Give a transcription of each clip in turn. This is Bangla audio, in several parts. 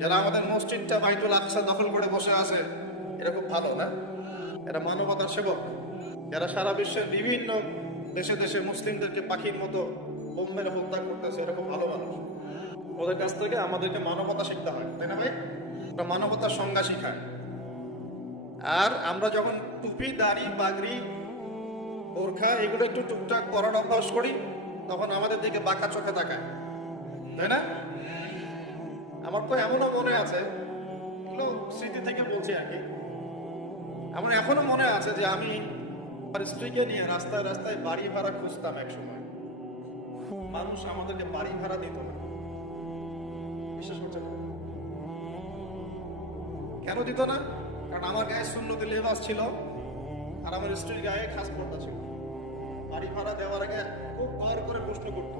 যারা আমাদের মসজিদটা বাইতুল আকসা দখল করে বসে আছে, এরা খুব ভালো না? এরা মানবতার সেবক। যারা সারা বিশ্বের বিভিন্ন দেশে দেশে মুসলিমদেরকে পাখির মতো বোম মেরে হত্যা করতেছে, এরা খুব ভালো মানুষ। ওদের কাছ থেকে আমাদেরকে মানবতা শিখতে হয়, তাই না ভাই? ওরা মানবতার সংজ্ঞা শিখায়। আর আমরা যখন টুপি, দাড়ি, পাগড়ি, বোরখা এগুলো একটু টুকটাক পরার অভ্যাস করি, তখন আমাদের দিকে বাঁকা চোখে তাকায়, তাই না? আমার তো এমনও মনে আছে, এগুলো স্মৃতি থেকে বলছি আর কি, আমার এখনো মনে আছে যে আমি আমার স্ত্রীকে নিয়ে রাস্তায় রাস্তায় বাড়ি ভাড়া খুঁজতাম এক সময়। মানুষ আমাদেরকে বাড়ি ভাড়া দিত না। বিশ্বাস করছেন? কেন দিত না? কারণ আমার গায়ে সুন্নতি লেবাস ছিল আর আমার স্ত্রীর গায়ে খাস পর্দা ছিল। বাড়ি ভাড়া দেওয়ার আগে খুব বার করে প্রশ্ন করতো,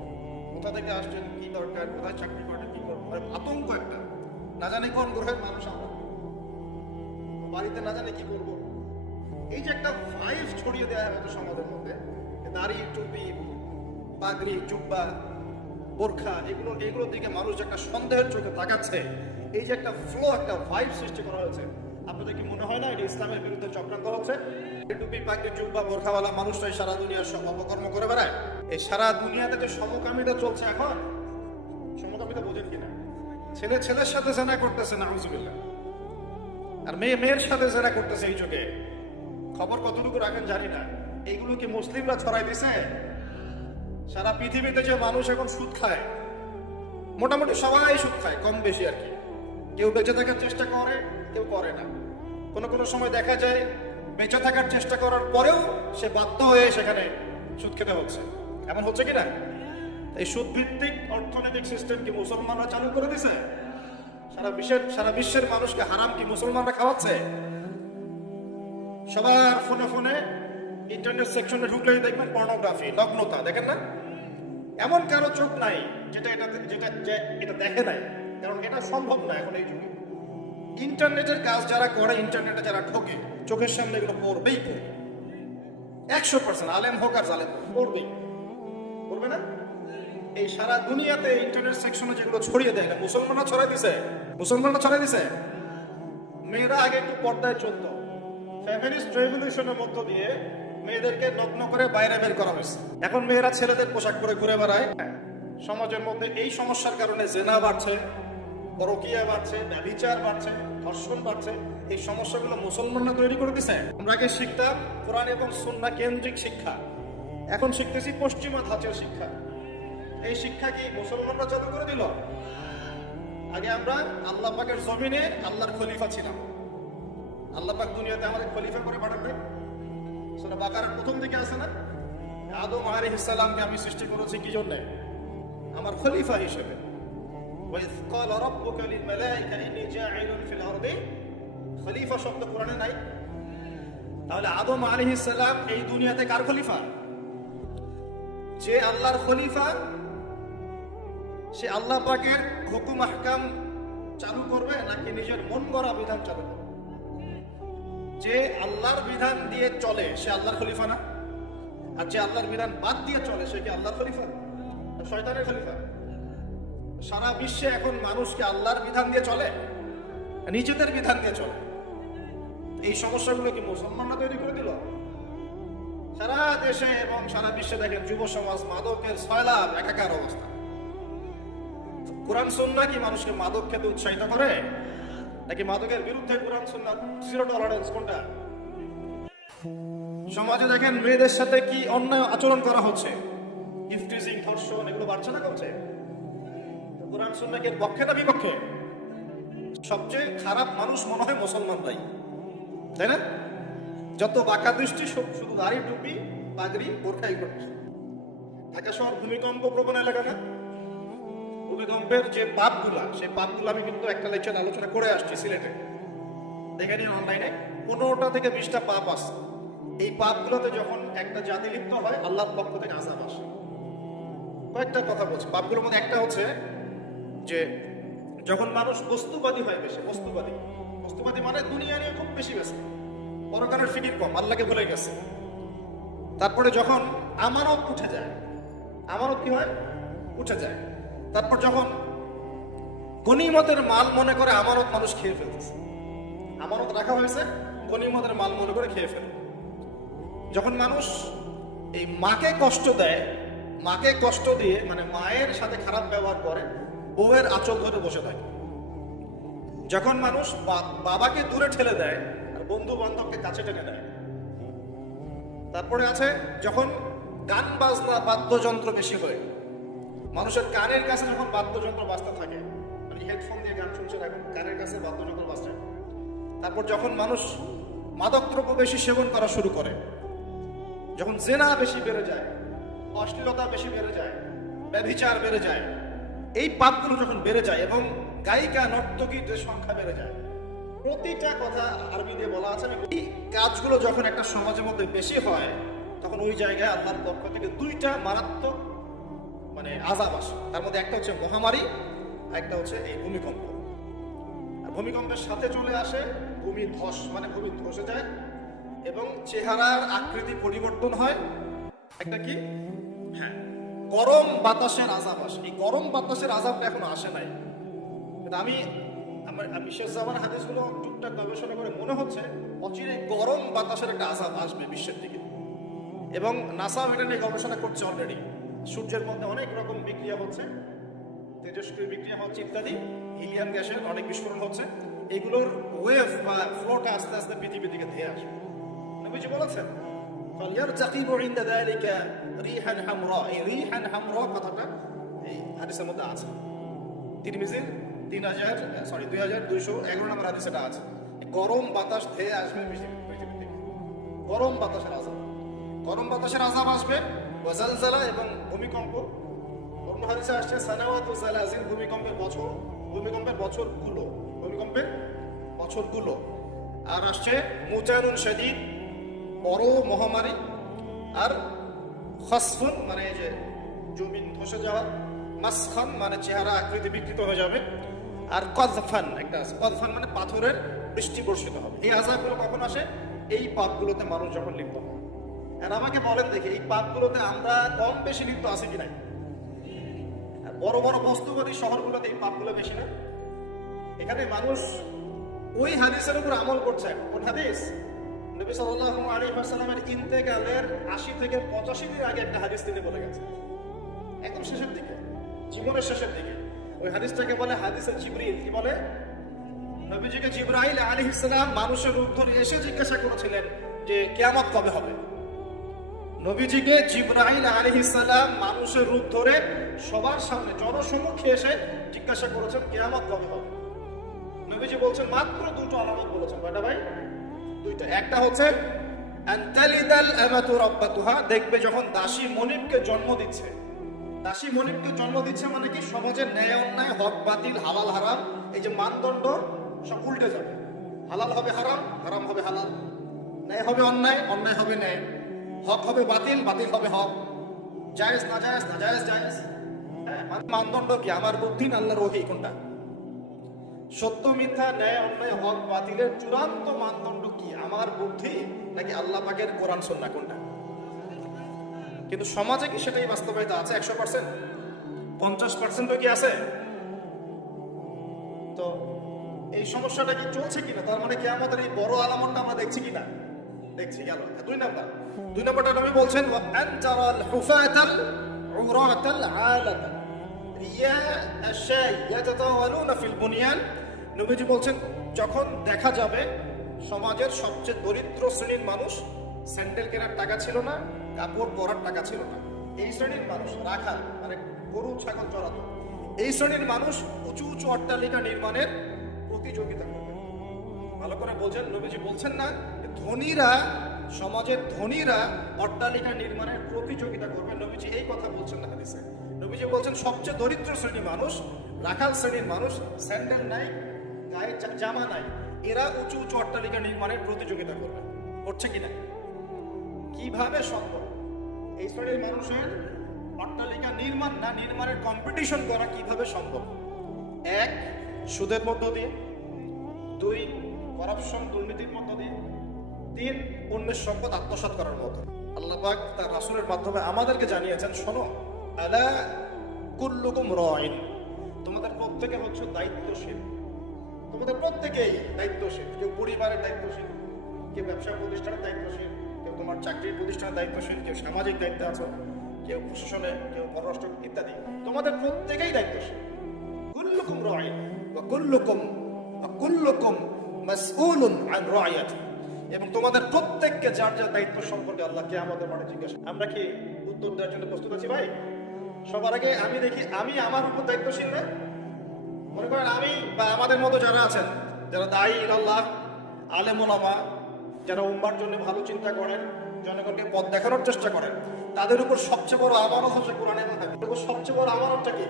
কোথা থেকে আসছেন, কি দরকার, কোথায় চাকরি করেন, কি করবেন। আতঙ্ক একটা, না জানি কোন গ্রহের মানুষ আমরা, বাড়িতে না জানি কি করবো। এই যে একটা ভাইব ছড়িয়ে দেওয়া আমাদের সমাজের মধ্যে, দাড়ি, টুপি, পাগড়ি, জুব্বা, বোরখা, এগুলোর দিকে মানুষ একটা সন্দেহের চোখে তাকাচ্ছে, এই যে একটা ফ্লো, একটা ভাইব সৃষ্টি করা হয়েছে, আপনাদের কি মনে হয় না এটা ইসলামের বিরুদ্ধে চক্রান্ত হচ্ছে? টুপি, পাগড়ি, জুব্বা, বোরখাওয়ালা মানুষটাই সারা দুনিয়ার সব অপকর্ম করে বেড়ায়। এই সারা দুনিয়াতে যে সমকামিতা চলছে এখন, সমকামিতা বোঝেন কিনা? ছেলে ছেলের সাথে জেনা করতেছে, নাউজুবিল্লাহ, আর মেয়ে মেয়ের সাথে জেনা করতেছে। এই যুগে খবর কতটুকু রাখেন জানি না, এইগুলো কি মুসলিমরা ছড়াই দিছে? সারা পৃথিবীতে যে মানুষ এখন সুদ খায়, মোটামুটি সবাই সুদ খায়, কম বেশি আর কি। কেউ বেঁচে থাকার চেষ্টা করে, কেউ করে না। কোনো কোনো সময় দেখা যায় বেঁচে থাকার চেষ্টা করার পরেও সে বাধ্য হয়ে সেখানে সুদ খেতে হচ্ছে। এমন হচ্ছে কিনা? এই সুদ ভিত্তিক অর্থনৈতিক সিস্টেম কি মুসলমানরা চালু করে দিছে? সারা বিশ্বের মানুষকে হারাম কি মুসলমানরা খাওয়াচ্ছে? সবার ফোনে ফোনে ইন্টারনেট সেকশনে ঢুকলেই দেখবেন পর্নোগ্রাফি, নগ্নতা, দেখেন না? এমন কারো চোখ নাই যেটা এটা দেখে নাই, কারণ এটা সম্ভব না এখন এই যুগে। ইন্টারনেটের কাজ যারা করে, ইন্টারনেটে যারা ঢোকে, চোখের সামনে এগুলো পড়বেই পড়বে। 100% আলেম হোক আর জালেম পড়বেই, পড়বে না? এই সারা দুনিয়াতে ইন্টারনেট সেকশনে যেগুলো ছড়িয়ে দেয়, মুসলমানরা ছড়াই দিছে। মেয়েরা আগে একটু পর্দায় চলতো, ফেমিনিস্ট রেভলিউশনের মধ্য দিয়ে মেয়েদেরকে নগ্ন করে বাইরে বের করা হয়েছে। এখন মেয়েরা ছেলেদের পোশাক পরে ঘুরে বেড়ায়। সমাজের মধ্যে এই সমস্যার কারণে জেনা বাড়ছে, পরকীয়া বাড়ছে, ব্যভিচার বাড়ছে, ধর্ষণ বাড়ছে। এই সমস্যাগুলো মুসলমানরা তৈরি করে দিছে। আমরা আগে শিখতাম কোরআন এবং সুন্নাহ কেন্দ্রিক শিক্ষা, এখন শিখতেছি পশ্চিমা ধাঁচের শিক্ষা। এই শিক্ষা কি মুসলমানরা চালু করে দিল? আগে আমরা আল্লাহ পাকের জমিনে আল্লাহর খলিফা ছিলাম। আল্লাহ পাক দুনিয়াতে আমাদের খলিফা করে পাঠাবেন। সূরা বাকারার প্রথম দিকে আছে না, আদম আলাইহিস সালামকে আমি সৃষ্টি করেছি কি জন্য? আমার খলিফা হিসেবে। ওয়াইজ ক্বালা রাব্বুকা লিল মালাইকা ইন্নী জাইলুন ফিল আরদি, খলিফা শব্দ কোরআনে নাই। তাহলে আদম আলাইহিস সালাম এই দুনিয়াতে কার খলিফা? যে আল্লাহর খলিফা, সে আল্লাহ পাকের হুকুম আহকাম চালু করবে নাকি নিজের মন গড়া বিধান চালু করবে? যে আল্লাহর বিধান দিয়ে চলে সে আল্লাহর খলিফা না? আর যে আল্লাহর বিধান বাদ দিয়ে চলে সে কি আল্লাহর খলিফা, শয়তানের খলিফা? সারা বিশ্বে এখন মানুষকে আল্লাহর বিধান দিয়ে চলে, নিজেদের বিধান দিয়ে চলে। এই সমস্যাগুলো কি মুসলমানরা তৈরি করে দিল? সারা দেশে এবং সারা বিশ্বে দেখেন যুব সমাজ মাদকের সয়লাব, একাকার অবস্থা। কোরআন সুন্নাহ কি মানুষকে মাদক খেতে উৎসাহিত করে, নাকি মাদকের বিরুদ্ধে কোরআন সুন্নাহ জিরো টলারেন্স? কোনটা? সমাজে দেখেন মেয়েদের সাথে কি অন্যায় আচরণ করা হচ্ছে, ইফটিজিং, ধর্ষণ, এগুলো বাড়ছে না কমছে? কোরআন সুন্নাহ কি এর পক্ষে না বিপক্ষে? সবচেয়ে খারাপ মানুষ মনে হয় মুসলমানরাই, তাই না? যত বাঁকা দৃষ্টি শুধু দাড়ি, টুপি, পাগড়ি, বোরখাই করছে। ঢাকা শহর ভূমিকম্প প্রবণ এলাকা না? ভূমিকম্পের যে পাপগুলা, সেই পাপগুলো আমি কিন্তু একটা লেকচার আলোচনা করে আসছি সিলেটে, দেখে নিন অনলাইনে। 15টা থেকে 20টা পাপ আছে। এই পাপগুলোতে যখন একটা জাতি লিপ্ত হয়, আল্লাহর পক্ষ থেকে আযাব আসে। কয়েকটা কথা বলছি। পাপগুলোর মধ্যে একটা হচ্ছে যে যখন মানুষ বস্তুবাদী হয়, বেশি বস্তুবাদী মানে দুনিয়া নিয়ে খুব বেশি ব্যস্ত, পরকালের ফিকির কম, আল্লাহকে ভুলে গেছে। তারপরে যখন আমানত উঠে যায়, আমানত কি হয়? উঠে যায়। তারপর যখন গনিমতের মাল মনে করে আমানত মানুষ খেয়ে ফেলতেছে। আমানত রাখা হয়েছে, গনিমতের মাল মনে করে খেয়ে ফেলে। যখন মানুষ এই মাকে কষ্ট দেয়, মাকে কষ্ট দিয়ে মানে মায়ের সাথে খারাপ ব্যবহার করে, বউয়ের আঁচল ধরে বসে থাকে। যখন মানুষ বাবাকে দূরে ঠেলে দেয় আর বন্ধু বান্ধবকে কাছে টেনে দেয়। তারপরে আছে যখন গান বাজনা বাদ্যযন্ত্র বেশি হয়, মানুষের কানের কাছে যখন বাদ্যযন্ত্র বাজতে থাকে, মানে হেডফোন দিয়ে গান শুনছে, এখন কানের কাছে বাদ্যযন্ত্র বাজছে। তারপর যখন মানুষ মাদকদ্রব্য বেশি সেবন করা শুরু করে, যখন জেনা বেশি বেড়ে যায়, অশ্লীলতা বেশি বেড়ে যায়, ব্যভিচার বেড়ে যায়, এই পাপগুলো যখন বেড়ে যায় এবং গায়িকা নর্তকীদের সংখ্যা বেড়ে যায়, প্রতিটা কথা আরবি দিয়ে বলা আছে। এই কাজগুলো যখন একটা সমাজের মধ্যে বেশি হয়, তখন ওই জায়গায় আল্লাহর পক্ষ থেকে দুইটা মারাত্মক মানে আযাব আসে। তার মধ্যে একটা হচ্ছে মহামারী, একটা হচ্ছে এই ভূমিকম্প। আর ভূমিকম্পের সাথে চলে আসে ভূমি ধস, মানে ভূমি ধসে যায় এবং চেহারার আকৃতি পরিবর্তন হয়। একটা কি, হ্যাঁ, গরম বাতাসের আযাব আসে। এই গরম বাতাসের আযাবটা এখনো আসে নাই। আমি শেষ জামানার হাদিসগুলো টুকটাক গবেষণা করে মনে হচ্ছে অচিরে গরম বাতাসের একটা আযাব আসবে বিশ্বের দিকে। এবং নাসা এটা নিয়ে গবেষণা করছে অলরেডি। সূর্যের মধ্যে অনেক রকম বিক্রিয়া হচ্ছে, তেজস্ক্রিয় বিক্রিয়া হচ্ছে ইত্যাদি, হিলিয়াম গ্যাসের অনেক বিস্ফোরণ হচ্ছে। এগুলোর ওয়েভ বা ফ্লোটা আস্তে আস্তে পৃথিবীর দিকে ধেয়ে আসবে। নবীজি বলেছেন ফালইয়ারতাকিবু ইনদা যালিকা রিহান হামরা। এই রিহান হামরা কথাটা এই হাদিসের মধ্যে আছে। তিরমিজির 2211 নম্বর হাদিসে এটা আছে। গরম বাতাস ধেয়ে আসবে পৃথিবীর দিকে, গরম বাতাসের আযাব। গরম বাতাসের আযাব আসবে, ওয়াজালজালা এবং ভূমিকম্প। অন্য হাদিসে আসছে সানাওয়াতু জালাজিল, ভূমিকম্পের বছর, ভূমিকম্পের বছরগুলো। আর আসছে মুজানুন শাদীদ, বড় মহামারী। আর খাসফুন মানে এই যে জমিন ধসে যাওয়া, মাসখান মানে চেহারা আকৃতি বিকৃত হয়ে যাবে। আর কযফান একটা আছে, কযফান মানে পাথরের বৃষ্টি বর্ষিত হবে। এই আযাবগুলো কখন আসে? এই পাপগুলোতে মানুষ যখন লিপ্ত হয়। আর আমাকে বলেন দেখি, এই পাপগুলোতে আমরা কম বেশি লিপ্ত আছি কি নাই? আর বড় বড় বস্তুবাদী শহরগুলোতে এই পাপগুলো বেশি না? এখানে মানুষ ওই হাদিসের উপর আমল করছে। কোন হাদিস? নবী সাল্লাল্লাহু আলাইহি ওয়াসাল্লামের ইন্তেকালের ৮০ থেকে ৮৫ দিন আগে একটা হাদিস তিনি বলে গেছেন, একদম শেষের দিকে, জীবনের শেষের দিকে। ওই হাদিসটাকে বলে হাদিসে জিবরিল। কি বলে? নবীজিকে জিবরাইল আলাইহিস সালাম মানুষের রূপ ধরে এসে জিজ্ঞাসা করেছিলেন যে কিয়ামত কবে হবে। নবীজিকে জিবরাইল আলাইহিস সালাম মানুষের রূপ ধরে সবার সামনে জনসম্মুখে এসে জিজ্ঞাসা করেছেন কিয়ামত কবে হবে। নবীজি বলছেন মাত্র দুটো আলামত বলেছেন। কয়টা ভাই? দুইটা। একটা হচ্ছে আনতালিদাল আমাতু রাব্বাতুহা, দেখবে যখন দাসী মনিবকে জন্ম দিচ্ছে। দাসী মনিবকে জন্ম দিচ্ছে মানে কি? সমাজের ন্যায় অন্যায়, হক বাতিল, হালাল হারাম, এই যে মানদণ্ড সব উল্টে যাবে। হালাল হবে হারাম, হারাম হবে হালাল, ন্যায় হবে অন্যায়, অন্যায় হবে ন্যায়, হক হবে বাতিল, বাতিল হবে হক, জায়েজ না জায়েজ, না জায়েজ জায়েজ। হ্যাঁ, মানদণ্ড কি? আমার বুদ্ধি না আল্লাহর ওহী? কোনটা? সত্য মিথ্যা, ন্যায় অন্যায়, হক বাতিলের চূড়ান্ত মানদণ্ড কি? আমার বুদ্ধি নাকি আল্লাহ পাকের কোরআন সুন্নাহ? কোনটা? কিন্তু সমাজে কি সেটাই বাস্তবায়িত আছে 100%? 50% কি আছে? তো এই সমস্যাটা কি চলছে কিনা? তার মানে কি আমাদের এই বড় আলামতটা আমরা দেখছি কিনা? দেখছি। গেল দুই নাম্বারটা নবী বলছেন আনতারাল হুফাতাল উরাতাল আলাতা রিয়া আশাই ইয়াতাতাওয়ালুনা ফিল বুনিয়ান। নবীজি বলছেন যখন দেখা যাবে সমাজের সবচেয়ে দরিদ্র শ্রেণীর মানুষ, স্যান্ডেল কেনার টাকা ছিল না, কাপড় পরার টাকা ছিল না, এই শ্রেণীর মানুষ রাখাল মানে গরু ছাগল চড়াতো, এই শ্রেণীর মানুষ উঁচু উঁচু অট্টালিকা নির্মাণের প্রতিযোগিতা করবে। ভালো করে বোঝেন, নবীজি বলছেন না ধনীরা, সমাজের ধনীরা অট্টালিকা নির্মাণের প্রতিযোগিতা করবে। নবীজি এই কথা বলছেন না হাদিসে। নবীজি বলছেন সবচেয়ে দরিদ্র শ্রেণীর মানুষ, রাখাল শ্রেণীর মানুষ, স্যান্ডেল নাই, গায়ে জামা নাই, এরা উঁচু উঁচু অট্টালিকা নির্মাণের প্রতিযোগিতা করবে। করছে কিনা? কিভাবে সম্ভব? এই শ্রেণীর মানুষের অট্টালিকা নির্মাণ না নির্মাণের কম্পিটিশন করা কিভাবে সম্ভব? এক, সুদের মধ্য দিয়ে। দুই, করাপশন দুর্নীতির মধ্য দিয়ে। তিন, অন্যের সম্পদ আত্মসাৎ করার মতো। আল্লাহ পাক তার রাসূলের মাধ্যমে আমাদেরকে জানিয়েছেন, শোনো, আলা কুল্লুকুম রাইন, তোমাদের প্রত্যেকে হচ্ছে দায়িত্বশীল। তোমাদের প্রত্যেকেই দায়িত্বশীল। কেউ পরিবারের দায়িত্বশীল, কেউ ব্যবসা প্রতিষ্ঠানের দায়িত্বশীল, কেউ তোমার চাকরির প্রতিষ্ঠানের দায়িত্বশীল, কেউ সামাজিক দায়িত্বে আছো, কেউ প্রশাসনে, কেউ পররাষ্ট্র ইত্যাদি। তোমাদের প্রত্যেকেই দায়িত্বশীল। কুল্লুকুম রাঈন ওয়া কুল্লুকুম মাসউলুন আন রাইয়াতি। এবং তোমাদের প্রত্যেককে যার যার দায়িত্ব সম্পর্কে আল্লাহ কিয়ামতের মাঠে জিজ্ঞাসা। আমরা কি উত্তর দেওয়ার জন্য প্রস্তুত আছি ভাই? সবার আগে আমি দেখি আমি আমার উপর দায়িত্বশীল না? মনে করেন আমি বা আমাদের মতো যারা আছেন, যারা দায়ী আল্লাহ, আলেম ওলামা, যারা উম্মার জন্য ভালো চিন্তা করেন, জনগণকে পথ দেখানোর চেষ্টা করেন, তাদের উপর সবচেয়ে বড় আমানত হচ্ছে কোরআন এবং হাদিস। সবচেয়ে বড় আমানতটা কি?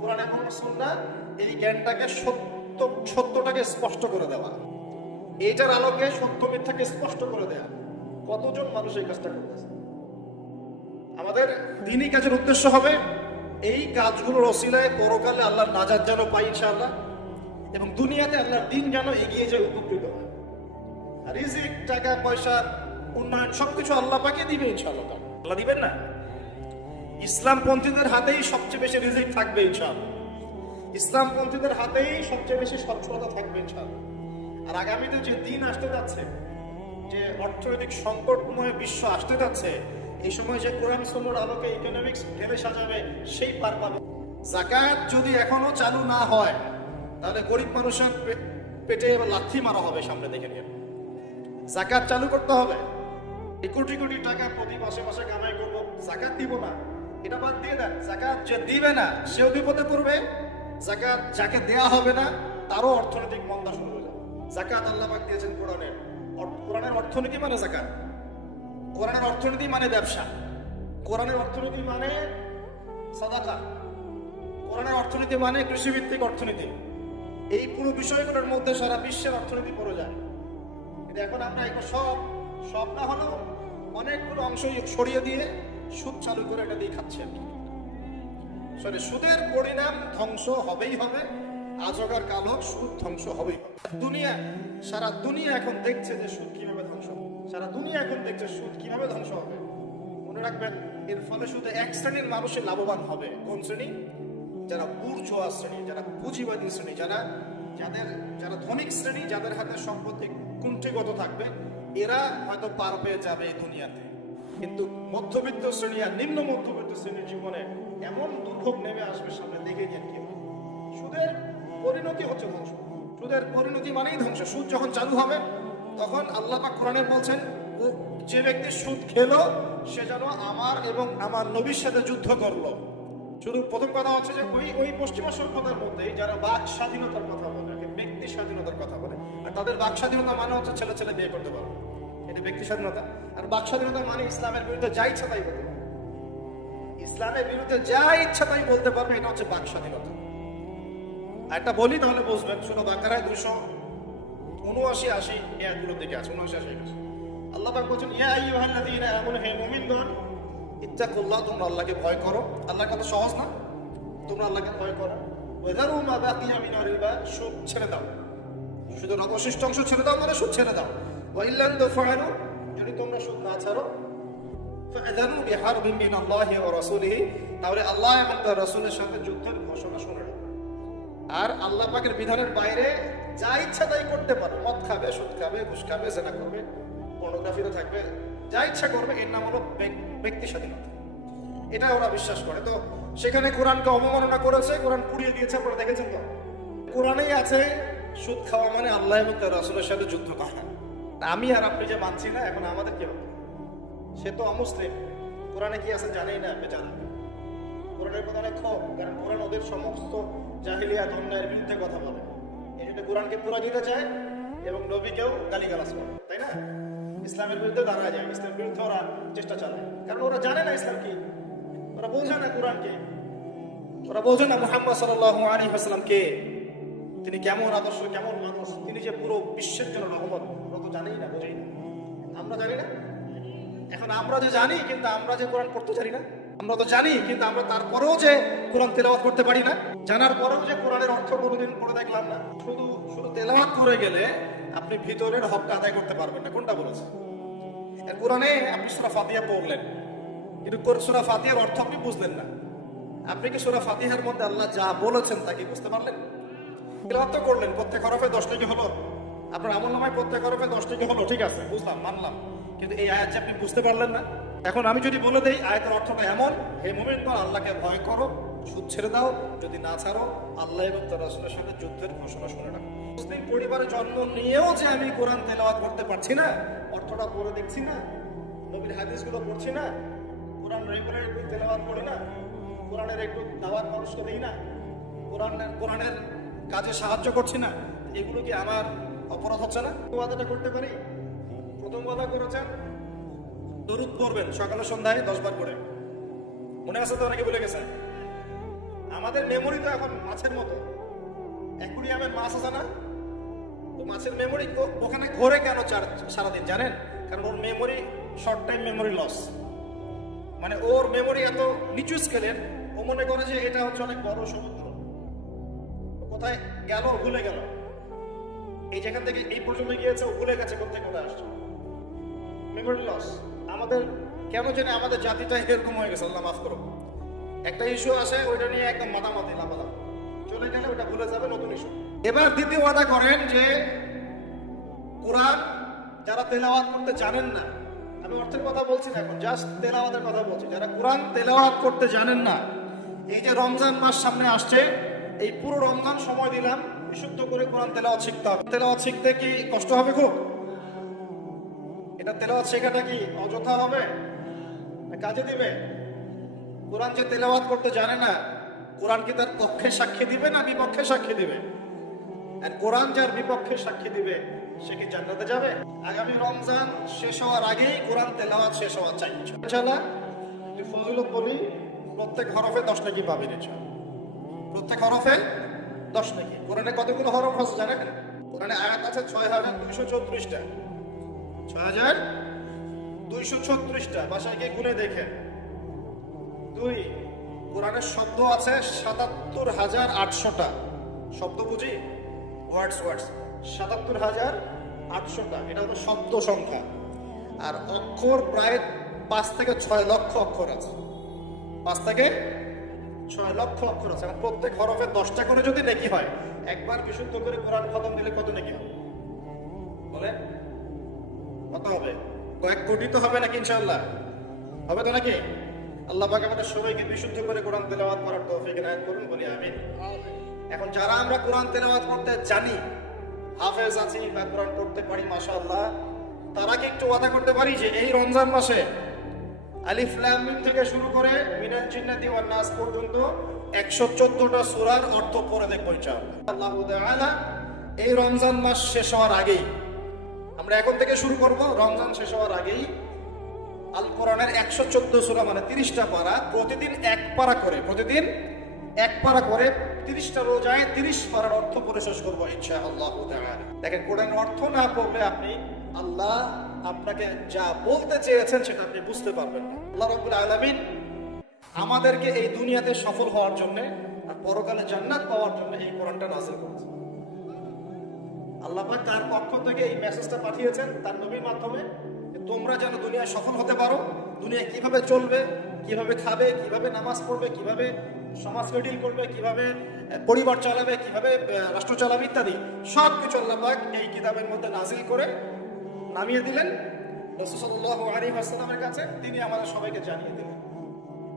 কোরআন এবং সুন্নাহ। এই জ্ঞানটাকে সত্যটাকে স্পষ্ট করে দেওয়া, এইটার আলোকে সত্য মিথ্যাকে স্পষ্ট করে দেয়া। কতজন মানুষ এই কাজটা করতেছে? আমাদের দ্বীনি কাজের উদ্দেশ্য হবে এই কাজগুলোর ওসিলায় পরকালে আল্লাহর নাজাত যেন পাই ইনশাআল্লাহ, এবং দুনিয়াতে আল্লাহর দ্বীন যেন এগিয়ে যায়, উপকৃত হয়। আর রিজিক, টাকা পয়সা, উন্নয়ন সবকিছু আল্লাহ পাকে দিবে ইনশাআল্লাহ। আল্লাহ দিবেন না? ইসলামপন্থীদের হাতেই সবচেয়ে বেশি রিজিক থাকবে ইনশাআল্লাহ। ইসলামপন্থীদের হাতেই সবচেয়ে বেশি সচ্ছলতা থাকবে ইনশাআল্লাহ। আর আগামীতে যে দিন আসতে যাচ্ছে, যে অর্থনৈতিক সংকটময় বিশ্ব আসতে যাচ্ছে, এই সময় যে কোরআন সুন্নাহর আলোকে ইকোনমিক্স ঢেলে সাজাবে সেই পার পাবে। যাকাত যদি এখনো চালু না হয় তাহলে গরিব মানুষের পেটে এবার লাথি মারা হবে সামনে দেখে নিয়ে। যাকাত চালু করতে হবে। এই কোটি কোটি টাকা প্রতি মাসে মাসে কামাই করবো, যাকাত দিব না, এটা বাদ দিয়ে দেন। যাকাত যে দিবে না সেও বিপদে পড়বে, যাকাত যাকে দেয়া হবে না তারও অর্থনৈতিক মন্দা শুরু হয়ে যাবে। যাকাত আল্লাহ পাক দিয়েছেন কোরআনের। কোরআনের অর্থনীতি মানে যাকাত, কোরআনের অর্থনীতি মানে ব্যবসা, কোরআনের অর্থনীতি মানে সাদাকা, কোরআনের অর্থনীতি মানে কৃষিভিত্তিক অর্থনীতি। এই পুরো বিষয়গুলোর মধ্যে সারা বিশ্বের অর্থনীতি পড়ে যায়। কিন্তু এখন আমরা এগুলো সব না হলেও অনেকগুলো অংশ সরিয়ে দিয়ে সুদ চালু করে এটা দিয়ে খাচ্ছি আর কি। সুদের পরিণাম ধ্বংস হবেই হবে, আজকার কাল হোক, সুদ ধ্বংস হবেই হবে। সারা দুনিয়া এখন দেখছে যে সুদ কিভাবে ধ্বংস হবে। সারা দুনিয়া এখন দেখছে সুদ কিভাবে ধ্বংস হবে। মনে রাখবেন, এর ফলে শুধু এক শ্রেণীর মানুষের লাভবান হবে। কোন শ্রেণী? যারা বুর্জোয়া শ্রেণী, যারা পুঁজিবাদী শ্রেণী, যারা ধনিক শ্রেণী, যাদের হাতে সম্পত্তি কুণ্ঠিগত থাকবে, এরা হয়তো পার পেয়ে যাবে এই দুনিয়াতে। কিন্তু মধ্যবিত্ত শ্রেণী আর নিম্ন মধ্যবিত্ত শ্রেণীর জীবনে এমন দুর্ভোগ নেমে আসবে সামনে, দেখে গিয়ে কি হবে। সুদের পরিণতি হচ্ছে ধ্বংস। সুদের পরিণতি মানেই ধ্বংস। সুদ যখন চালু হবে তখন আল্লাহ পাক কোরআনে বলছেন, ও যে ব্যক্তি সুদ খেলো সে যেন আমার এবং আমার নবীর সাথে যুদ্ধ করলো। শুধু প্রথম কথা হচ্ছে যে ওই পশ্চিমা সভ্যতার মধ্যেই যারা বাক স্বাধীনতার কথা বলে, ব্যক্তি স্বাধীনতার কথা বলে, আর তাদের বাক স্বাধীনতা মানে হচ্ছে ছেলে ছেলে বিয়ে করতে পারবে, এটা ব্যক্তি স্বাধীনতা। আর বাক স্বাধীনতা মানে ইসলামের বিরুদ্ধে যা ইচ্ছা তাই বলতে পারবে, ইসলামের বিরুদ্ধে যা ইচ্ছা তাই বলতে পারবে, এটা হচ্ছে বাক স্বাধীনতা। আর একটা বলি তাহলে বুঝবেন, শুনো বাকারায় 279-80 এই আয়াতগুলোর দিকে আছে, 79-80। আল্লাহ পাক বলেন, ইয়া আইয়ুহাল্লাযীনা আমানু, হে মুমিনগণ, ইত্তাকুল্লাহ, তোমরা আল্লাহকে ভয় করো। আল্লাহর কথা সহজ না? তোমরা আল্লাহকে ভয় করো। ওয়াযারু মা বাকিয়া মিনার রিবা, সুদ ছেড়ে দাও। সুদের অবশিষ্ট অংশ ছেড়ে দাও, মানে সুদ ছেড়ে দাও। ওয়া ইল্লান তাফআলু, যদি তোমরা সুদ না ছাড়ো, ফাআযানু বিহারবিন মিনাল্লাহি ওয়া রাসূলিহি, তাহলে আল্লাহ এবং তার রাসূলের সাথে যুদ্ধের ঘোষণা শুনে নাও। আর আল্লাহ পাকের বিধানের বাইরে যা ইচ্ছা তাই করতে পারো। মদ খাবে, সুদ খাবে, ঘুষ খাবে, জেনা করবে, পর্নোগ্রাফিতে থাকবে, যা ইচ্ছা করবে, এর নাম হলো ব্যক্তি স্বাধীনতা। এটা ওরা বিশ্বাস করে। তো সেখানে কোরআনকে অবমাননা করেছে, কোরআন পুড়িয়ে দিয়েছে, আপনারা দেখেছেন তো। কোরআনেই আছে সুদ খাওয়া মানে আল্লাহ এবং তার রাসূলের সাথে যুদ্ধ করা। আমি আর আপনি যে মানছি না, এখন আমাদের কি হবে? সে তো অমুসলিম, কোরআনে কি আছে জানেই না, বেচারা। কোরআনের কথা অনেক ক্ষোভ, কারণ কোরআন ওদের সমস্ত জাহিলিয়াত অন্যায়ের বিরুদ্ধে কথা বলে। এই জন্য কোরআনকে পুরো দিতে চায় এবং নবীকেও গালিগালাজ করে, তাই না? ইসলামের বিরুদ্ধে দাঁড়ায় যায়, ইসলামের বিরুদ্ধে ওরা চেষ্টা চালায়, কারণ ওরা জানে না ইসলাম কি, ওরা বোঝে না কোরআনকে, ওরা বোঝে না মুহাম্মদ সাল্লাল্লাহু আলাইহি ওয়াসাল্লাম কে, তিনি কেমন আদর্শ, কেমন মানুষ, তিনি যে পুরো বিশ্বের জন্য রহমত, ওরা তো জানেই না, বোঝেই না। আমরা জানি না। এখন আমরা যে জানি, কিন্তু আমরা যে কোরআন পড়তে জানি না। আমরা তো জানি, কিন্তু আমরা তারপরেও যে কোরআন তেলাওয়াত করতে পারি না। জানার পরেও যে কোরআনের অর্থ কোনোদিন পড়ে দেখলাম না। শুধু তেলাওয়াত করে গেলে আপনি ভিতরের হকটা আদায় করতে পারবেন না। কোনটা বলেছে? কোরআনে আপনি সূরা ফাতিহা পড়লেন, কিন্তু সূরা ফাতিহার অর্থ আপনি বুঝলেন না। আপনি কি সূরা ফাতিহার মধ্যে আল্লাহ যা বলেছেন তা কি বুঝতে পারলেন? তেলাওয়াত তো করলেন, প্রত্যেক হরফে 10 টাকা হলো, আপনার আমলনামায় প্রত্যেক হরফে 10 টাকা হলো, ঠিক আছে, বুঝলাম, মানলাম, কিন্তু এই আয়াত যে আপনি বুঝতে পারলেন না। এখন আমি যদি বলে দেই আয়াতের অর্থটা এমন, হে মুমিনগণ আল্লাহকে ভয় করো, সুদ ছেড়ে দাও, যদি না ছাড়ো আল্লাহ এবং তার রাসূলের সাথে যুদ্ধের ঘোষণা শুনে রাখো। মুসলিম পরিবারে জন্ম নিয়েও যে আমি কোরআন তেলাওয়াত করতে পারছি না, অর্থটা পড়ে দেখছি না, নবীর হাদিসগুলো পড়ছি না, কোরআন রেগুলার তেলাওয়াত করি না, কোরআনের একটু দাওয়াত মানুষকে দেই না, কোরআনের কাজে সাহায্য করছি না, এগুলো কি আমার অপরাধ হচ্ছে না? ওয়াদাটা করতে পারি। প্রথম ওয়াদা করেছেন দরুদ পড়বেন সকালে সন্ধ্যায় 10 বার করে, মনে আছে তো? অনেকে ভুলে গেছে। আমাদের মেমোরি তো এখন মাছের মতো, অ্যাকুয়ারিয়ামের মাছ আছে না, তো মাছের মেমোরি ওখানে ঘোরে কেন সারাদিন জানেন? কারণ ওর memory short time memory loss, মানে ওর মেমোরি এত নিচু স্কেলের, ও মনে করে যে এটা হচ্ছে অনেক বড় সমুদ্র, কোথায় গেল ভুলে গেল, এই যেখান থেকে এই পর্যন্ত গিয়েছে ও ভুলে গেছে কোথায় কোথায় আসছে, মেমোরি লস। আমাদের কেন জানি আমাদের জাতিটা এরকম হয়ে গেছে, আল্লাহ মাফ করো। একটা ইস্যু আসে, ওইটা নিয়ে একদম মাতামাতি লাফালাফ, চলে গেলে ওটা ভুলে যাবে, নতুন ইস্যু। এবার দ্বিতীয় ওয়াদা করেন যে কোরআন যারা তেলাওয়াত করতে জানেন না, আমি অর্থের কথা বলছি না এখন, জাস্ট তেলাওয়াতের কথা বলছি, যারা কোরআন তেলাওয়াত করতে জানেন না, এই যে রমজান মাস সামনে আসছে, এই পুরো রমজান সময় দিলাম বিশুদ্ধ করে কোরআন তেলাওয়াত শিখতে হবে। তেলাওয়াত শিখতে কি কষ্ট হবে খুব? এটা তেলাওয়াত শেখাটা কি অযথা হবে, কাজে দিবে? কোরআন যে তেলাওয়াত করতে জানে না, কোরআন কি তার পক্ষে সাক্ষী দিবে না বিপক্ষে সাক্ষী দিবে? আর কোরআন যার বিপক্ষে সাক্ষী দিবে সে কি জান্নাতে যাবে? আগামী রমজান শেষ হওয়ার আগেই কোরআন তেলাওয়াত শেষ হওয়া চাই ইনশাআল্লাহ। ফজিলত বলি, প্রত্যেক হরফে 10 নাকি পাবেন ইনশাআল্লাহ, প্রত্যেক হরফে 10 নাকি। কোরআনে কতগুলো হরফ আছে জানেন? কোরআনে আয়াত আছে 6234টা, 6234টা, বাসায় গিয়ে গুনে দেখেন। 2, কোরআনের শব্দ আছে 77,800টা, শব্দ বুঝি, ওয়ার্ডস 77,800টা, এটা হলো শব্দ সংখ্যা। আর অক্ষর প্রায় 5 থেকে 6 লক্ষ অক্ষর আছে, 5 থেকে 6 লক্ষ অক্ষর আছে। প্রত্যেক হরফে 10টা করে যদি নেকি হয়, একবার বিশুদ্ধ করে কোরআন খতম দিলে কত নেকি হবে বলে? কত হবে? কয়েক কোটি তো হবে নাকি? ইনশাআল্লাহ হবে তো নাকি? আল্লাহ পাক আমাদের সবাইকে বিশুদ্ধ করে কোরআন তেলাওয়াত করার তৌফিক এনায়েত করুন, বলি আমিন। এখন যারা আমরা কোরআন তেলাওয়াত করতে জানি, হাফেজ আছি বা কোরআন পড়তে পারি মাশাআল্লাহ, তারা কি একটু ওয়াদা করতে পারি যে এই রমজান মাসে আলিফ লাম মিম থেকে শুরু করে মিনাল জিন্নাতি ওয়ান নাস পর্যন্ত 114টা সূরার অর্থ পড়ে দেখব ইনশাআল্লাহ। আল্লাহু তাআলা এই রমজান মাস শেষ হওয়ার আগেই, আমরা এখন থেকে শুরু করব, রমজান শেষ হওয়ার আগেই আল কোরআনের 114 সূরা মানে 30টা পারা, প্রতিদিন এক পারা করে, প্রতিদিন এক পারা করে 30টা রোজায় 30 পারার অর্থ পড়ে শেষ করব ইনশাআল্লাহ তাআলা। দেখেন, কোরআনের অর্থ না পড়লে আপনি আল্লাহ আপনাকে যা বলতে চেয়েছেন সেটা আপনি বুঝতে পারবেন না। আল্লাহ রাব্বুল আলামিন আমাদেরকে এই দুনিয়াতে সফল হওয়ার জন্য আর পরকালে জান্নাত পাওয়ার জন্য এই কোরআনটা নাযিল করেছেন। আল্লাহ পাক তার পক্ষ থেকে এই মেসেজটা পাঠিয়েছেন তার নবীর মাধ্যমে, তোমরা যেন দুনিয়ায় সফল হতে পারো, দুনিয়ায় কিভাবে চলবে, কিভাবে খাবে, কিভাবে নামাজ পড়বে, কিভাবে সমাজকে ডিল করবে, কিভাবে পরিবার চালাবে, কিভাবে রাষ্ট্র চালাবে ইত্যাদি সব কিছু আল্লাহ পাক এই কিতাবের মধ্যে নাযিল করে নামিয়ে দিলেন রাসূল সাল্লাল্লাহু আলাইহি ওয়াসাল্লামের কাছে, তিনি আমাদের সবাইকে জানিয়ে দিলেন।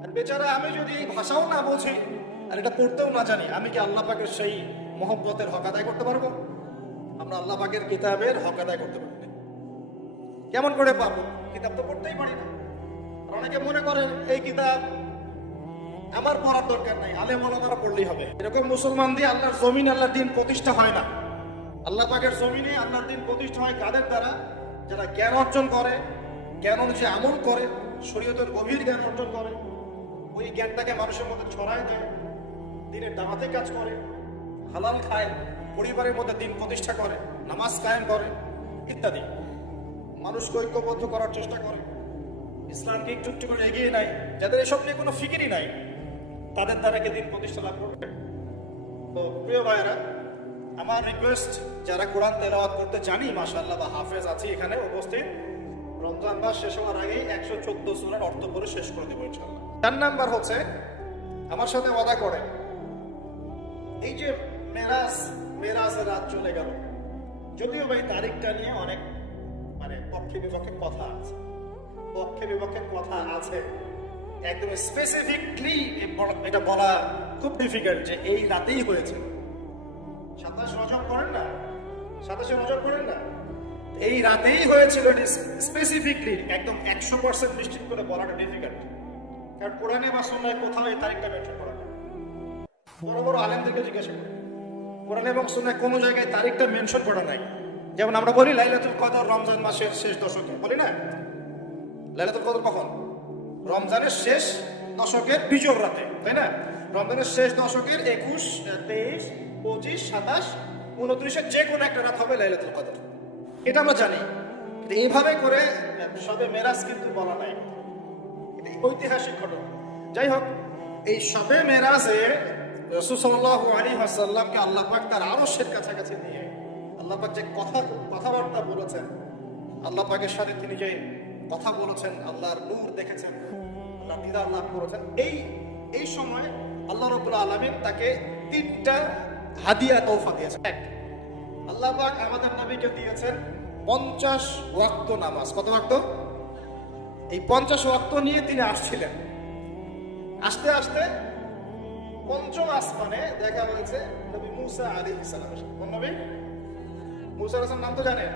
আর বেচারা আমি যদি এই ভাষাও না বুঝি আর এটা পড়তেও না জানি, আমি কি আল্লাহ পাকের সেই মহব্বতের হক আদায় করতে পারবো? আমরা আল্লাহ পাকের কিতাবের হক আদায় করতে পারবো না। কেমন করে পাবো? কিতাব তো পড়তেই পারি না। আর অনেকে মনে করেন এই কিতাব আমার পড়ার দরকার নাই, আলেম ওলামারা পড়লেই হবে। এরকম মুসলমান দিয়ে আল্লাহর জমিনে আল্লাহর দ্বীন প্রতিষ্ঠা হয় না। আল্লাহ পাকের জমিনে আল্লাহর দ্বীন প্রতিষ্ঠা হয় কাদের দ্বারা? যারা জ্ঞান অর্জন করে, জ্ঞান অনুযায়ী আমল করে, শরীয়তের গভীর জ্ঞান অর্জন করে, ওই জ্ঞানটাকে মানুষের মধ্যে ছড়ায় দেয়, দ্বীনের দাওয়াতে কাজ করে, হালাল খায়, পরিবারের মধ্যে দ্বীন প্রতিষ্ঠা করে, নামাজ কায়েম করে ইত্যাদি, মানুষকে ঐক্যবদ্ধ করার চেষ্টা করে, ইসলামকে একটু একটু করে এগিয়ে নেয়। যাদের এসব নিয়ে কোনো ফিকিরই নাই, তাদের দ্বারা কে দিন প্রতিষ্ঠা লাভ করবে। তো প্রিয় ভাইয়েরা, আমার রিকোয়েস্ট, যারা কোরআন তেলাওয়াত করতে জানি মাশাআল্লাহ বা হাফেজ আছি এখানে উপস্থিত, রমজান মাস শেষ হওয়ার আগেই 114 সূরার অর্থ পড়ে শেষ করে দেবো ইনশাআল্লাহ। 4 নাম্বার হচ্ছে আমার সাথে ওয়াদা করেন, এই যে মেরাজের রাত চলে গেল, যদিও ভাই তারিখটা নিয়ে অনেক পক্ষে বিপক্ষে কথা আছে, একদম স্পেসিফিকলি এটা বলা খুব ডিফিকাল্ট যে এই রাতেই হয়েছে। 27 রজব করেন না, 27 রজব করেন না, এই রাতেই হয়েছিল স্পেসিফিকলি একদম 100% নিশ্চিত করে বলাটা ডিফিকাল্ট। কারণ কোরআনে বা সুন্নাহয় কোথাও এই তারিখটা মেনশন করা নেই। বড় বড় আলেমদেরকে জিজ্ঞাসা করি, কোরআনে এবং সুন্নাহয় কোনো জায়গায় তারিখটা মেনশন করা নাই। যেমন আমরা বলি লাইলাতুল কদর রমজান মাসের শেষ দশকে, বলি না? লাইলাতুল কদর কখন? রমজানের শেষ দশকের বিজোড় রাতে, তাই না? রমজানের শেষ দশকের 21, 23, 25, 27, 29 যে কোনো একটা রাত হবে লাইলাতুল কদর, এটা আমরা জানি। এইভাবে করে সবে মেরাজ কিন্তু বলা নাই, এটা ঐতিহাসিক ঘটনা। যাই হোক, এই সবে মেরাজে রাসূল সাল্লাল্লাহু আলাইহি ওয়াসাল্লামকে আল্লাহ পাক তার আরশের কাছাকাছি নিয়ে আল্লাহ পাক যে কথাবার্তা বলেছেন, আল্লাহ পাকের সাথে তিনি যে কথা বলেছেন, আল্লাহর নূর দেখেছেন, আল্লাহ দিদার লাভ করেছেন, এই সময় আল্লাহ রাব্বুল আলামিন তাকে 3টা হাদিয়া তওফা দিয়েছেন। এক, আল্লাহ পাক আমাদের নবীকে দিয়েছেন 50 ওয়াক্ত নামাজ। কত ওয়াক্ত? এই 50 ওয়াক্ত নিয়ে তিনি আসছিলেন। আস্তে আস্তে পঞ্চম আসমানে দেখা হয়েছে নবী মুসা আলাইহিস সালামের সাথে। কোন নবী? মুসা আলাইহিস সালাম নাম তো জানেন?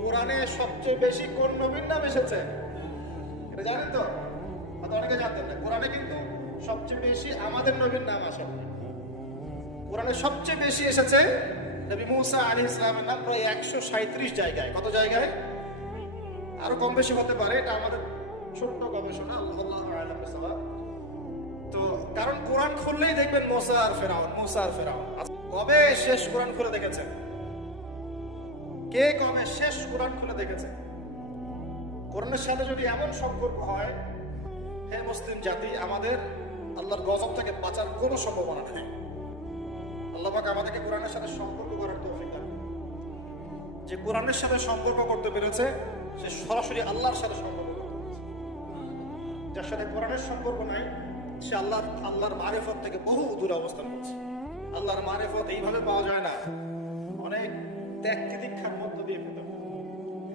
কোরআনে সবচেয়ে বেশি কোন নবীর নাম এসেছে এটা জানেন তো? অনেকে জানতেন না। কোরআনে কিন্তু সবচেয়ে বেশি আমাদের নবীর নাম আসে। কোরআনে সবচেয়ে বেশি এসেছে নবী মুসা আলাইহিস সালামের নাম, প্রায় 137 জায়গায়। কত জায়গায়? আরো কম বেশি হতে পারে, এটা আমাদের ছোট্ট গবেষণা, আল্লাহু আ'লাম বিসওয়াব। তো কারণ কোরআন খুললেই দেখবেন মুসা আর ফেরাউন। কবে শেষ কোরআন খুলে দেখেছেন? কে কবে শেষ কোরআন খুলে দেখেছে? কোরআনের সাথে যদি এমন সম্পর্ক হয়, হে মুসলিম জাতি, আমাদের আল্লাহর গজব থেকে বাঁচার কোনো সম্ভাবনা নেই। আল্লাহ পাক আমাদেরকে কোরআনের সাথে সম্পর্ক করার তৌফিক দান করুন। যে কোরআনের সাথে সম্পর্ক করতে পেরেছে সে সরাসরি আল্লাহর সাথে সম্পর্ক করতে পেরেছে। যার সাথে কোরআনের সম্পর্ক নাই সে আল্লাহর মারিফত থেকে বহু দূরে অবস্থান করছে। আল্লাহর মারিফত এইভাবে পাওয়া যায় না, অনেক ত্যাগ তিতিক্ষার মধ্য দিয়ে পেতে হবে।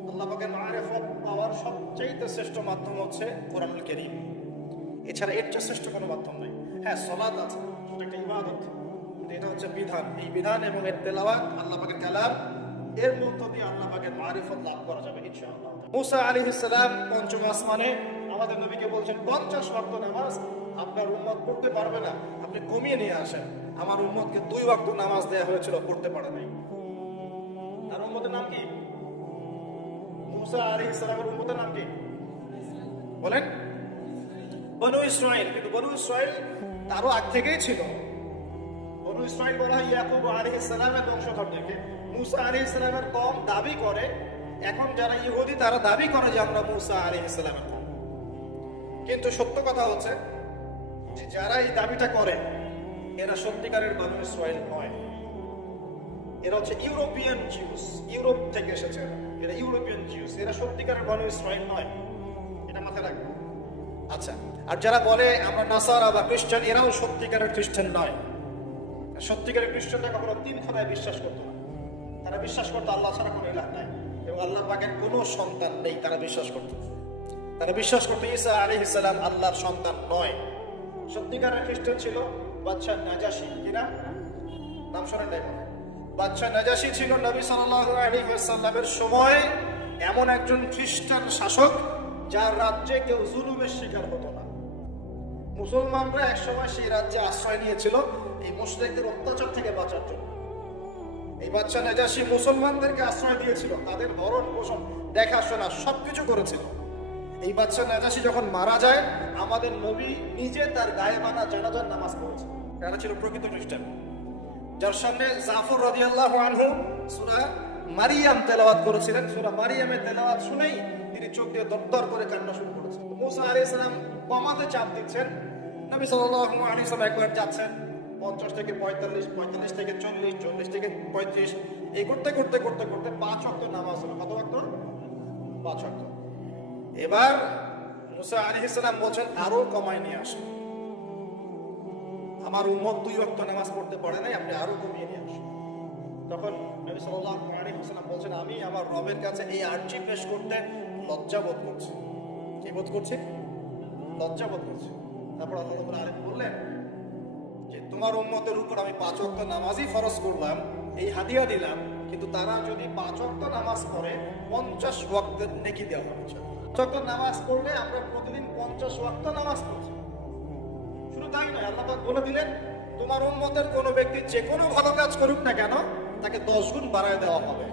আল্লাহ পাকের মারিফত পাওয়ার সবচেয়ে শ্রেষ্ঠ মাধ্যম হচ্ছে কোরআনুল কারীম। এছাড়া এর চেয়ে শ্রেষ্ঠ কোনো মাধ্যম নাই। হ্যাঁ, সালাত আছে, সেটা একটা ইবাদত, এটা হচ্ছে বিধান। এই বিধান এবং এর তেলাওয়াত, আল্লাহ পাকের কালাম, এর মধ্য দিয়ে আল্লাহ পাকের মারিফত লাভ করা যাবে ইনশাআল্লাহ। মুসা আলাইহিস সালাম পঞ্চম আসমানে আমাদের নবীকে বলছেন 50 ওয়াক্ত নামাজ আপনার উম্মত পড়তে পারবে না, আপনি কমিয়ে নিয়ে আসেন। আমার উম্মতকে 2 ওয়াক্ত নামাজ দেয়া হয়েছিল, পড়তে পারে নাই। তার উম্মতের নাম কি? মুসা আলাইহিস সালামের উম্মতের নাম কি বলেন? বনু ইসরাইল। কিন্তু বনু ইসরাইল তারও আগ থেকেই ছিল। বনু ইসরাইল বলা হয় ইয়াকুব আলাইহিস সালামের বংশধরদেরকে। মুসা আলাইহিস সালামের কওম দাবি করে, এখন যারা ইহুদি তারা দাবি করে যে আমরা মুসা আলাইহিস সালামের কওম। কিন্তু সত্য কথা হচ্ছে যে যারা এই দাবিটা করে এরা সত্যিকারের বনু ইসরাইল নয়। এরা হচ্ছে ইউরোপিয়ান জিউস, ইউরোপ থেকে এসেছে। এরা ইউরোপিয়ান জিউস, এরা সত্যিকারের বনু ইসরাইল নয়, এটা মাথায় রাখবেন। আচ্ছা, আর যারা বলে আমরা নাসারা বা খ্রিস্টান, এরাও সত্যিকারের খ্রিস্টান নয়। সত্যিকারের খ্রিস্টানরা কখনো 3 খোদায় বিশ্বাস করতো না। তারা বিশ্বাস করতো আল্লাহ ছাড়া কোনো ইলাহ নাই এবং আল্লাহ পাকের কোনো সন্তান নেই, তারা বিশ্বাস করতো। তারা বিশ্বাস করতো ঈসা আলাইহিস সালাম আল্লাহর সন্তান নয়। সত্যিকারের খ্রিস্টান ছিল বাদশা নাজাশী। কিনা নাম শোনেন নাই? বাদশা নাজাশী ছিল নবী সাল্লাল্লাহু আলাইহি ওয়াসাল্লামের সময় এমন একজন খ্রিস্টান শাসক যার রাজ্যে কেউ জুলুমের শিকার হতো না। মুসলমানরা একসময় সেই রাজ্যে আশ্রয় নিয়েছিল এই মুশরিকদের অত্যাচার থেকে বাঁচার জন্য। এই বাদশা নাজাশী মুসলমানদেরকে আশ্রয় দিয়েছিল, তাদের ভরণ পোষণ দেখাশোনা সবকিছু করেছিল। এই বাদশা নাজাশী যখন মারা যায়, আমাদের নবী নিজে তার গায়েবানা জানাজার নামাজ পড়েছে। এরা ছিল প্রকৃত খ্রিস্টান, যার সামনে জাফর রাদিয়াল্লাহু আনহু সূরা মারিয়াম তেলাওয়াত করেছিলেন। সূরা মারিয়ামের তেলাওয়াত শুনেই তিনি চোখ দিয়ে দরদর করে কান্না শুরু করেছেন। মুসা আলাইহিস সালাম কমাতে চাপ দিচ্ছেন, নবী সাল্লাল্লাহু আলাইহি ওয়াসাল্লাম একবার যাচ্ছেন 50 থেকে 45, 45 থেকে 40, 40 থেকে 35, এই করতে করতে করতে করতে 5 ওয়াক্ত নামাজ হলো। কত ওয়াক্ত? 5 ওয়াক্ত। এবার মুসা আলাইহিস সালাম বলছেন আরো কমায় নিয়ে আসেন। আমার উম্মত 2 ওয়াক্ত নামাজ পড়তে পারে নাই, আপনি আরো কমিয়ে নিয়ে আসুন। তখন নবী সাল্লাল্লাহু আলাইহি ওয়াসাল্লাম বলছেন, আমি আমার রবের কাছে এই আরজি পেশ করতে লজ্জা বোধ করছি। কি বোধ করছি? লজ্জা বোধ করছি। তারপর আল্লাহ রাব্বুল আলামিন বললেন যে তোমার উম্মতের উপর আমি 5 ওয়াক্ত নামাজই ফরজ করলাম, এই হাদিয়া দিলাম, কিন্তু তারা যদি 5 ওয়াক্ত নামাজ পড়ে 50 ওয়াক্তের নেকি দেওয়া হবে। 5 ওয়াক্ত নামাজ পড়লে আমরা প্রতিদিন 50 ওয়াক্ত নামাজ পড়ছি। শুধু তাই নয়, আল্লাহ পাক বলে দিলেন তোমার উম্মতের কোনো ব্যক্তি যে কোনো ভালো কাজ করুক না কেন তাকে 10 গুণ বাড়ায় দেওয়া হবে।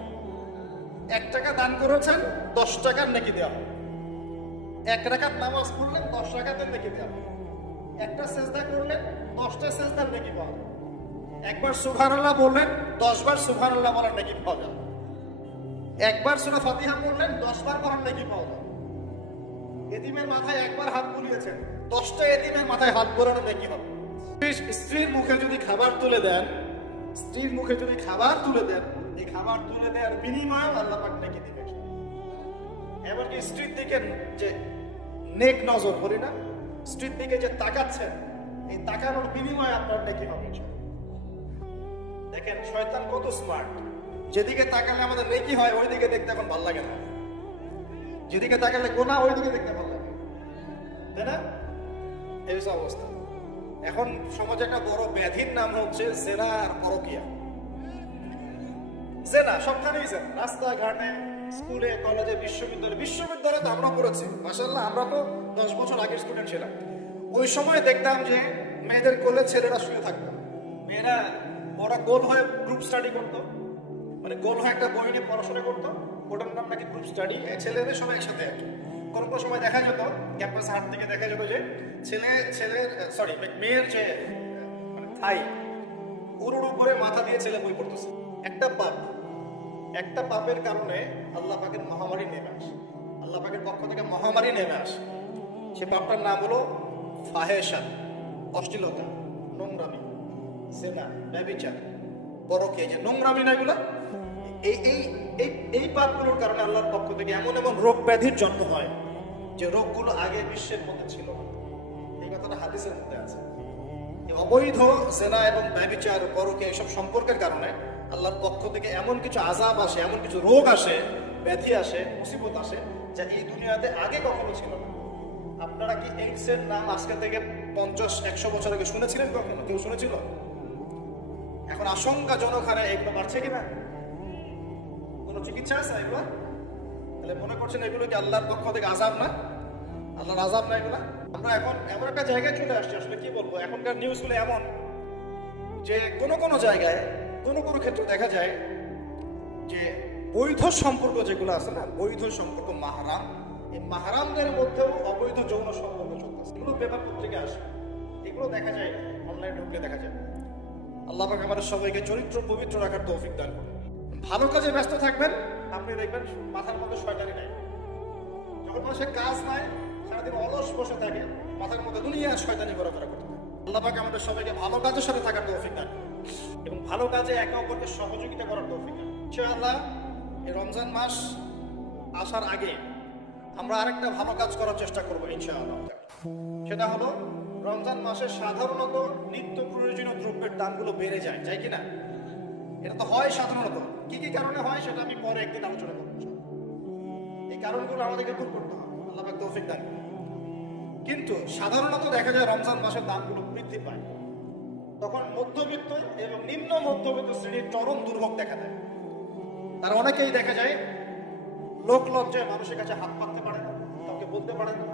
1 টাকা দান করেছেন 10 টাকার নেকি দেওয়া হবে। 1 রাকাত নামাজ পড়লেন 10 রাকাতের নেকি দেওয়া হবে। একটা সেজদা করলেন 10টা সেজদার নেকি পাওয়া যাবে। একবার সুবহানাল্লাহ বললেন 10 বার সুবহানাল্লাহ বলার নেকি পাওয়া যাবে। একবার সূরা ফাতিহা পড়লেন 10 বার পড়ার নেকি পাওয়া যাবে। এতিমের মাথায় একবার হাত বুলিয়েছেন 10টা এতিমের মাথায় হাত বোলানোর নেকি হবে। স্ত্রীর মুখে যদি খাবার তুলে দেন, স্ত্রীর মুখে যদি খাবার তুলে দেন, এই খাবার তুলে দেওয়ার বিনিময়ে আল্লাহ পাক নেকি দিবেন। এমনকি স্ত্রীর দিকে যে নেক নজর বলি না, স্ত্রীর দিকে যে তাকাচ্ছেন, এই তাকানোর বিনিময়ে আপনার নেকি হবে। দেখেন শয়তান কত স্মার্ট, যেদিকে তাকালে আমাদের নেকি হয় ওই দিকে দেখতে এখন ভালো লাগে না, যেদিকে তাকালে গোনা ওই দিকে দেখতে ভালো লাগে, তাই না? এই অবস্থা। এখন সমাজে একটা বড় ব্যাধির নাম হচ্ছে জেনা আর পরকিয়া। জেনা সবখানেই জেনা, রাস্তাঘাটে, স্কুলে, কলেজে, বিশ্ববিদ্যালয়ে তো আমরা পড়েছি। মাশাআল্লাহ, আমরা তো 10 বছর আগের স্টুডেন্ট ছিলাম। ওই সময় দেখতাম যে মেয়েদের কোলে ছেলেরা শুয়ে থাকতো, মেয়েরা ওরা গোল হয়ে গ্রুপ স্টাডি করতো, মানে গোল হয়ে একটা বই নিয়ে পড়াশোনা করতো, ওটার নাম নাকি গ্রুপ স্টাডি। ছেলেদের সবাই একসাথে আর কি। কোনো কোনো সময় দেখা যেত ক্যাম্পাস হাট থেকে দেখা যেত যে মেয়ের যে মানে থাই উড়ুড়ু করে মাথা দিয়ে ছেলে বই পড়তেছে। একটা পাপের কারণে আল্লাহ পাকের মহামারী নেমে আসে, আল্লাহ পাকের পক্ষ থেকে মহামারী নেমে আসে। সে পাপটার নাম হলো ফাহেশা, অশ্লীলতা, নোংরামি, জেনা, ব্যভিচার, পরকীয়া। যে নোংরামি না এগুলা, এই পাপগুলোর কারণে আল্লাহর পক্ষ থেকে এমন এমন রোগ ব্যাধির জন্ম হয় যে রোগগুলো আগে বিশ্বের মধ্যে ছিল না। এই কথাটা হাদিসের মধ্যে আছে। অবৈধ জেনা এবং ব্যভিচার, পরকীয়া এইসব সম্পর্কের কারণে আল্লাহর পক্ষ থেকে এমন কিছু আযাব আসে, এমন কিছু রোগ আসে, ব্যাধি আসে, মুসিবত আসে যা এই দুনিয়াতে আগে কখনো ছিল না। আপনারা কি এইডস এর নাম আজকে থেকে 50-100 বছর আগে শুনেছিলেন? কখনো কেউ শুনেছিল? এখন আশঙ্কাজনক হারে এগুলো বাড়ছে কিনা? কোনো চিকিৎসা আছে এগুলো? তাহলে মনে করছেন এগুলো কি আল্লাহর পক্ষ থেকে আযাব না? আল্লাহর আযাব না এগুলো? আমরা এখন এমন একটা জায়গায় চলে আসছি, আসলে কি বলবো, এখনকার নিউজগুলো এমন যে কোনো জায়গায় কোনো ক্ষেত্রে দেখা যায় যে বৈধ সম্পর্ক যেগুলো আছে না, বৈধ সম্পর্ক মাহরাম, এই মাহরামদের মধ্যেও অবৈধ যৌন সম্পর্ক চলতেছে। এগুলো পেপার পত্রিকা আসে, এগুলো দেখা যায়, অনলাইন ঢুকলে দেখা যায়। আল্লাহ পাক আমাদের সবাইকে চরিত্র পবিত্র রাখার তৌফিক দান করুন। ভালো কাজে ব্যস্ত থাকবেন, আপনি দেখবেন মাথার মধ্যে শয়তানি নাই। যখন মানুষের কাজ নাই, সারাদিন অলস বসে থাকে, মাথার মধ্যে দুনিয়া শয়তানি ঘোরাফেরা করতে থাকে। আল্লাহ পাক আমাদের সবাইকে ভালো কাজের সাথে থাকার তৌফিক দান করুন এবং ভালো কাজে একে অপরকে সহযোগিতা করার তৌফিক দান করুন। ইনশাআল্লাহ এই রমজান মাস আসার আগে আমরা আরেকটা ভালো কাজ করার চেষ্টা করবো ইনশাআল্লাহ। সেটা হলো রমজান মাসে সাধারণত নিত্য প্রয়োজনীয় দ্রব্যের দামগুলো বেড়ে যায়, যাই কিনা? এটা তো হয় সাধারণত। কি কি কারণে হয় সেটা আমি পরে একদিন আলোচনা করবো। এই কারণগুলো আমাদেরকে দূর করতে হবে, আল্লাহ পাক তৌফিক দান করুন। কিন্তু সাধারণত দেখা যায় রমজান মাসের দামগুলো বৃদ্ধি পায়, তখন মধ্যবিত্ত এবং নিম্ন মধ্যবিত্ত শ্রেণীর চরম দুর্ভোগ দেখা দেয়। তারা অনেকেই দেখা যায় লোক লজ্জায় মানুষের কাছে হাত পাততে পারে না, কাউকে বলতে পারে না,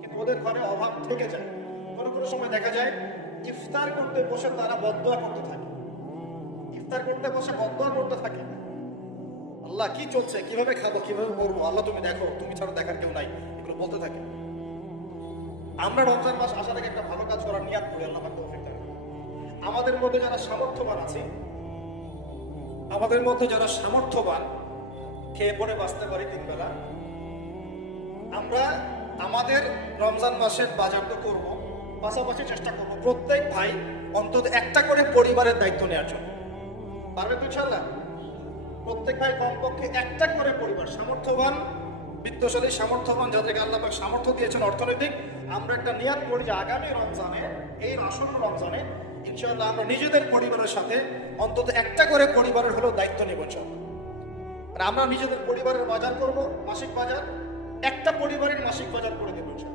কিন্তু ওদের ঘরে অভাব থেকে যায়। কোনো সময় দেখা যায় ইফতার করতে বসে তারা বদদোয়া করতে থাকে, ইফতার করতে বসে বদদোয়া করতে থাকে, আল্লাহ কি চলছে, কিভাবে খাবো, কিভাবে করবো, আল্লাহ তুমি দেখো, তুমি ছাড়া দেখার কেউ নাই, এগুলো বলতে থাকে। আমরা রমজান মাস আসার আগে একটা ভালো কাজ করার নিয়াত করি, আল্লাহ পাক তৌফিক দান করুন। আমাদের মধ্যে যারা সামর্থ্যবান আছে, আমাদের মধ্যে যারা সামর্থ্যবান, খেয়ে পড়ে বাঁচতে পারি 3 বেলা, আমরা আমাদের রমজান মাসের বাজার তো করবো, পাশাপাশি চেষ্টা করবো প্রত্যেক ভাই অন্তত একটা করে পরিবারের দায়িত্ব নেওয়ার জন্য। পারবে তো ইনশাআল্লাহ? প্রত্যেক ভাই কমপক্ষে একটা করে পরিবার, সামর্থ্যবান, বিত্তশালী, সামর্থ্যবান যাদেরকে আল্লাহ পাক সামর্থ্য দিয়েছেন অর্থনৈতিক, আমরা একটা নিয়াত করি যে আগামী রমজানে, এই আসন্ন রমজানে ইনশাআল্লাহ আমরা নিজেদের পরিবারের সাথে অন্তত একটা করে পরিবারের হলেও দায়িত্ব নেব ইনশাআল্লাহ। আর আমরা নিজেদের পরিবারের বাজার করব, মাসিক বাজার, একটা পরিবারের মাসিক বাজার করে দেবো ইনশাআল্লাহ।